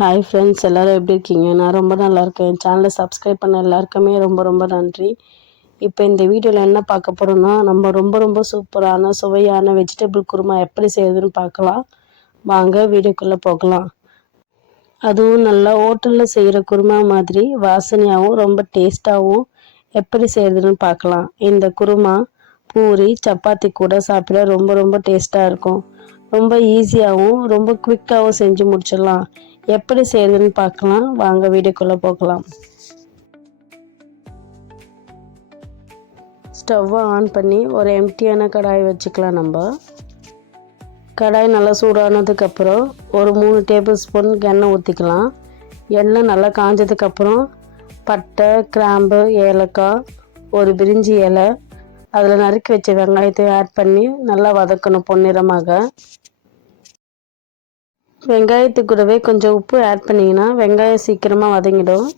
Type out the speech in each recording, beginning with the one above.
Hi friends எல்லோரும் எப்படி இருக்கீங்க? நான் ரொம்ப நல்லா இருக்கேன். சேனலை சப்ஸ்கிரைப் பண்ண எல்லாருக்குமே ரொம்ப ரொம்ப நன்றி. இப்போ இந்த வீடியோவில் என்ன பார்க்க போகிறோம்னா நம்ம ரொம்ப ரொம்ப சூப்பரான சுவையான வெஜிடபிள் குருமா எப்படி செய்யுதுன்னு பார்க்கலாம். வாங்க வீடியோக்குள்ளே போகலாம். அதுவும் நல்லா ஹோட்டலில் செய்கிற குருமா மாதிரி வாசனையாகவும் ரொம்ப டேஸ்ட்டாகவும் எப்படி செய்கிறதுன்னு பார்க்கலாம். இந்த குருமா பூரி சப்பாத்தி கூட சாப்பிட ரொம்ப ரொம்ப டேஸ்ட்டாக இருக்கும். ரொம்ப ஈஸியாகவும் ரொம்ப குவிக்காகவும் செஞ்சு முடிச்சிடலாம். எப்படி செய்யறதுன்னு பார்க்கலாம். வாங்க வீடியோக்குள்ளே போகலாம். ஸ்டவ்வை ஆன் பண்ணி ஒரு எம்டியான கடாய் வச்சுக்கலாம் நம்ம. கடாய் நல்லா சூடானதுக்கப்புறம் ஒரு மூணு டேபிள் ஸ்பூன் எண்ணெய் ஊற்றிக்கலாம் எண்ணெய் நல்லா காஞ்சதுக்கப்புறம் பட்டை கிராம்பு ஏலக்காய் ஒரு பிரிஞ்சி இலை. அதில் நறுக்கி வச்ச வெங்காயத்தை ஆட் பண்ணி நல்லா வதக்கணும் பொன்னிறமாக. வெங்காயத்து கூடவே கொஞ்சம் உப்பு ஆட் பண்ணிங்கன்னா வெங்காயம் சீக்கிரமாக வதங்கிடும்.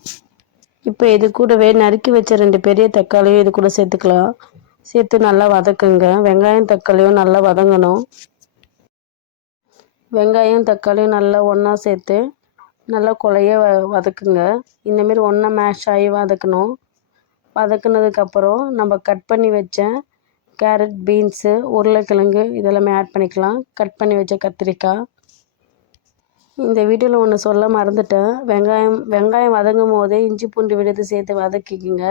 இப்போ இது கூடவே நறுக்கி வச்ச ரெண்டு பெரிய தக்காளியும் இது கூட சேர்த்துக்கலாம். சேர்த்து நல்லா வதக்குங்க. வெங்காயம் தக்காளியும் நல்லா வதங்கணும். வெங்காயம் தக்காளியும் நல்லா ஒன்றா சேர்த்து நல்லா கொலைய வ வதக்குங்க. இந்தமாரி ஒன்றா மேஷ் ஆகி வதக்கணும். வதக்குனதுக்கப்புறம் நம்ம கட் பண்ணி வச்ச கேரட் பீன்ஸு உருளைக்கிழங்கு இதெல்லாமே ஆட் பண்ணிக்கலாம். கட் பண்ணி வச்ச கத்திரிக்காய் இந்த வீடியோவில் ஒன்று சொல்ல மறந்துட்டேன். வெங்காயம் வெங்காயம் வதங்கும் போதே இஞ்சி பூண்டு விழுது சேர்த்து வதக்கிக்கிங்க.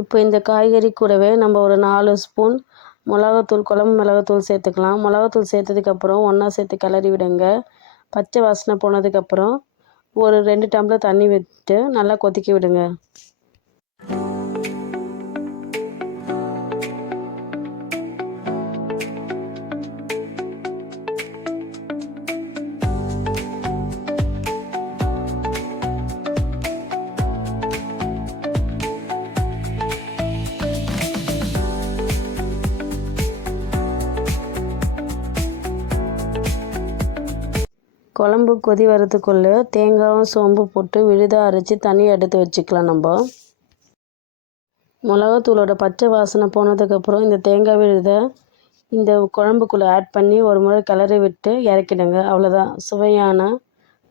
இப்போ இந்த காய்கறி கூடவே நம்ம ஒரு நாலு ஸ்பூன் மிளகாத்தூள் குழம்பு மிளகாத்தூள் சேர்த்துக்கலாம். மிளகாத்தூள் சேர்த்ததுக்கப்புறம் ஒன்றா சேர்த்து கிளறி விடுங்க. பச்சை வாசனை போனதுக்கப்புறம் ஒரு ரெண்டு டம்ளர் தண்ணி விட்டு நல்லா கொதிக்க விடுங்க. குழம்பு கொதி வரதுக்குள்ளே தேங்காயும் சோம்பு போட்டு விழுதாக அரைச்சி தனியாக எடுத்து வச்சுக்கலாம் நம்ம. மிளகாத்தூளோட பச்சை வாசனை போனதுக்கப்புறம் இந்த தேங்காய் விழுதை இந்த குழம்புக்குள்ளே ஆட் பண்ணி ஒரு முறை கிளறி விட்டு இறக்கிடுங்க. அவ்வளோதான் சுவையான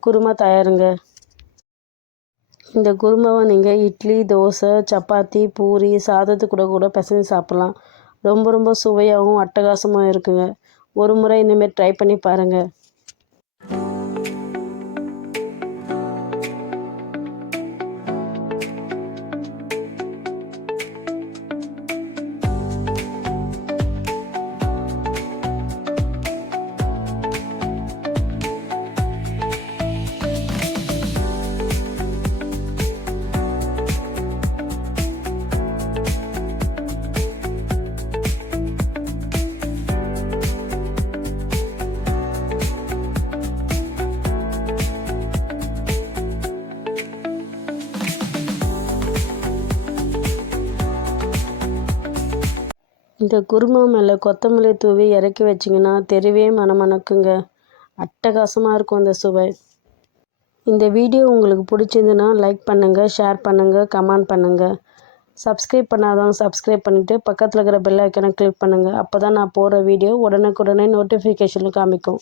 குருமா தயாருங்க. இந்த குருமாவை நீங்கள் இட்லி தோசை சப்பாத்தி பூரி சாதத்து கூட கூட பிசைஞ்சு சாப்பிட்லாம். ரொம்ப ரொம்ப சுவையாகவும் அட்டகாசமாகவும் இருக்குங்க. ஒரு முறை இந்தமாரி ட்ரை பண்ணி பாருங்கள் இந்த குருமா மேலே கொத்தமல்லி தூவி இறக்கி வச்சிங்கன்னா தெருவே மணமணக்குங்க அட்டகாசமாக இருக்கும் இந்த சுவை. இந்த வீடியோ உங்களுக்கு பிடிச்சிருந்துன்னா லைக் பண்ணுங்கள் ஷேர் பண்ணுங்கள் கமெண்ட் பண்ணுங்கள் சப்ஸ்கிரைப் பண்ணாதவங்க சப்ஸ்கிரைப் பண்ணிவிட்டு பக்கத்தில் இருக்கிற பெல் ஐக்கனை கிளிக் பண்ணுங்கள் அப்போ தான் நான் போகிற வீடியோ உடனுக்குடனே நோட்டிஃபிகேஷனில் காமிக்கும்.